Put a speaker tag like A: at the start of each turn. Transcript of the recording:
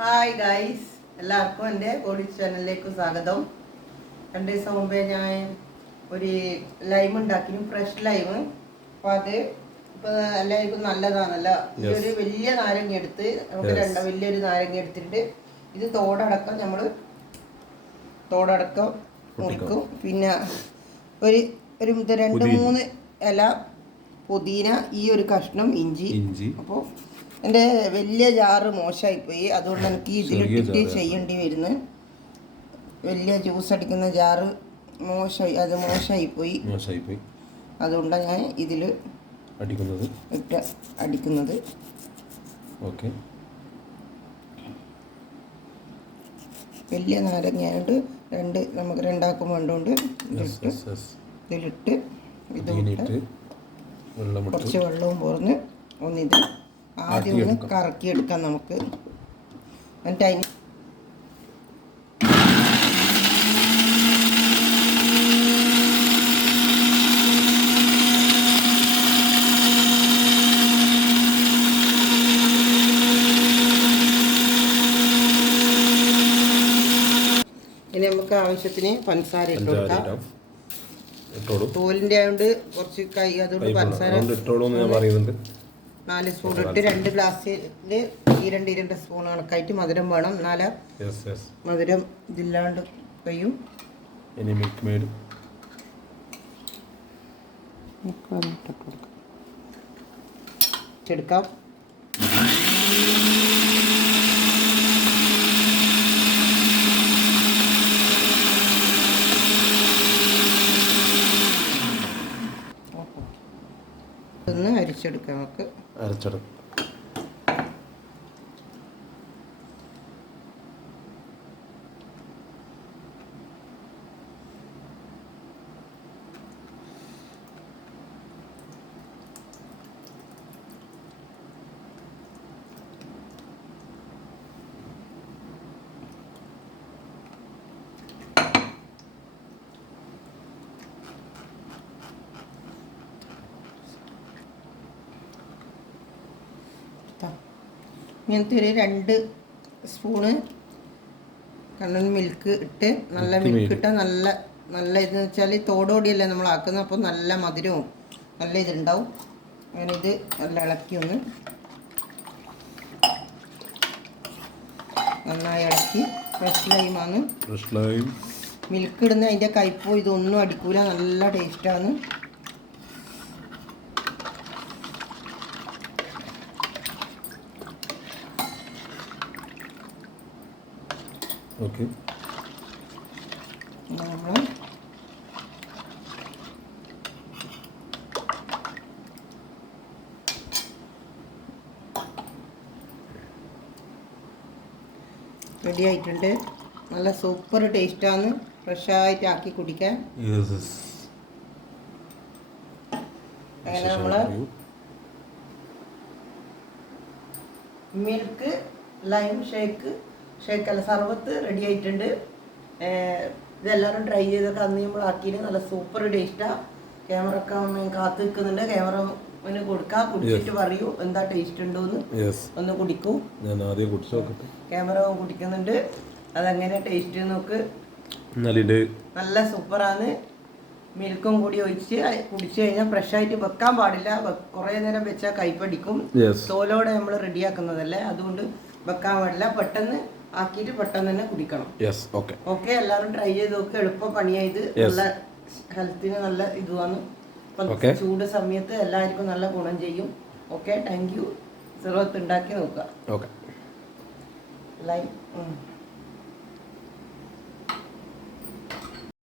A: Hi guys എല്ലാവർക്കും എന്റെ Audi ചാനലിലേക്ക് സ്വാഗതം. രണ്ട് ദിവസം മുമ്പേ ഞാൻ ഒരു ലൈം ഉണ്ടാക്കി ഫ്രഷ് ലൈം അപ്പോൾ അത് ഇപ്പോൾ എല്ലാവർക്കും നല്ലതാണല്ലോ. ഈ ഒരു വലിയ നാരങ്ങ എടുത്ത് നമുക്ക്. രണ്ട് വലിയൊരു നാരങ്ങ എടുത്തിട്ട് ഇത് തോടടക്കം നമ്മൾ തോടടക്കം മുറിക്കും. പിന്നെ ഒരു ഒരു രണ്ട് മൂന്ന് ഇല പുതിന ഈ ഒരു കഷ്ണം ഇഞ്ചി.
B: ഇഞ്ചി.
A: അപ്പോൾ എന്റെ വലിയ ജാറ് മോശമായിപ്പോയി. അതുകൊണ്ട് എനിക്ക് ഇതിലിട്ടിട്ട് ചെയ്യേണ്ടി വരുന്നു. വലിയ ജ്യൂസ് അടിക്കുന്ന ജാറ് മോശമായി അത് മോശമായിപ്പോയി.
B: മോശമായി പോയി
A: അതുകൊണ്ടാണ് ഞാൻ ഇതിൽ
B: അടിക്കുന്നത്.
A: ഇട്ട് അടിക്കുന്നത്.
B: ഓക്കെ.
A: വലിയ നാരങ്ങയായിട്ട് രണ്ട് നമുക്ക് രണ്ടാക്കും
B: വേണ്ടതുകൊണ്ട്
A: ഇതിലിട്ട് ഇതിലിട്ട് ഇതും കുറച്ച് വെള്ളവും പോർന്ന് ഒന്നിത് ആദ്യം ഒന്ന്. കറക്കിയെടുക്കാം നമുക്ക്. എന്നിട്ട് അതിന് ഇനി നമുക്ക് ആവശ്യത്തിന് പഞ്ചസാര ഇട്ട് കൊടുക്കാം. തോലിന്റെ ആയതുകൊണ്ട് കുറച്ച് കൈ അതുകൊണ്ട് പഞ്ചസാര
B: ഇട്ടോളൂ എന്ന് ഞാൻ പറയുന്നുണ്ട്.
A: നാല് സ്പൂൺ ഇട്ട് രണ്ട് ഗ്ലാസ്സിൽ ഈ രണ്ട് ഈ രണ്ട് സ്പൂൺ കണക്കായിട്ട് മധുരം വേണം. എന്നാലേ
B: യെസ്
A: മധുരം ഇതില്ലാണ്ട് കഴിയും.
B: ഇനി മിൽക്ക് മെയ്ഡ്
A: എടുക്കാം. ഒന്ന് അരിച്ചെടുക്കാം നമുക്ക്.
B: അരച്ചെടുക്കും.
A: ഇങ്ങനത്തെ ഒരു രണ്ട് സ്പൂണ് കണ്ണൻ മിൽക്ക് ഇട്ട് നല്ല മിൽക്ക്. ഇട്ടാൽ നല്ല നല്ല ഇതെന്ന് വെച്ചാൽ തോടോടിയല്ലേ നമ്മൾ ആക്കുന്നത് അപ്പോൾ നല്ല മധുരവും നല്ല ഇതുണ്ടാവും. അങ്ങനെ ഇത് നല്ല ഇളക്കി ഒന്ന് നന്നായി ഇളക്കി. ഫ്രഷ് ലൈമാണ്
B: ഫ്രഷ് ലൈം
A: മിൽക്ക് ഇടുന്ന അതിന്റെ കയ്പോ ഇതൊന്നും അടിക്കൂല. നല്ല ടേസ്റ്റാണ്
B: ഓക്കെ
A: നമ്മൾ റെഡി ആയിട്ടുണ്ട് നല്ല സൂപ്പർ ടേസ്റ്റാണ്. ഫ്രഷായിട്ട് ആക്കി കുടിക്കാൻ. അങ്ങനെ നമ്മൾ മിൽക്ക് ലൈം ഷേക്ക് ഷേക്ക് സർവത്ത് റെഡി ആയിട്ടുണ്ട്. ഇതെല്ലാവരും ട്രൈ ചെയ്തൊക്കെ അന്ന് നമ്മൾ ആക്കിയിട്ട് നല്ല സൂപ്പർ ടേസ്റ്റാണ് ക്യാമറ ഒക്കെ കാത്തു നിൽക്കുന്നുണ്ട്. ക്യാമറ കൊടുക്കാം. കുടിച്ചിട്ട് പറയൂ എന്താ ടേസ്റ്റ് ഉണ്ടോന്ന്.
B: എന്ന്
A: ഒന്ന് കുടിക്കൂ.
B: ഞാൻ ആദ്യം കുടിച്ചു നോക്കട്ടെ.
A: ക്യാമറ കുടിക്കുന്നുണ്ട്. അതെങ്ങനെ ടേസ്റ്റ് നോക്ക്. നല്ല സൂപ്പറാണ് മിൽക്കും കൂടി ഒഴിച്ച് കുടിച്ചു കഴിഞ്ഞാൽ ഫ്രഷ് ആയിട്ട് വെക്കാൻ പാടില്ല. കുറെ നേരം വെച്ചാൽ കൈപ്പടിക്കും തോലോടെ നമ്മൾ റെഡിയാക്കുന്നതല്ലേ അതുകൊണ്ട് വെക്കാൻ പാടില്ല. പെട്ടെന്ന് ആക്കിയിട്ട് പെട്ടെന്ന് തന്നെ കുടിക്കണം.
B: യെസ് ഓക്കെ
A: ഓക്കെ എല്ലാവരും ട്രൈ ചെയ്ത് നോക്കുക എളുപ്പ പണിയായത് നല്ല ഹെൽത്തിന് നല്ല
B: Okay.
A: ചൂട് സമയത്ത് എല്ലാവർക്കും നല്ല ഗുണം ചെയ്യും. ഓക്കെ താങ്ക് യു സിറോത്ത് ഉണ്ടാക്കി നോക്കുക.
B: Okay
A: lime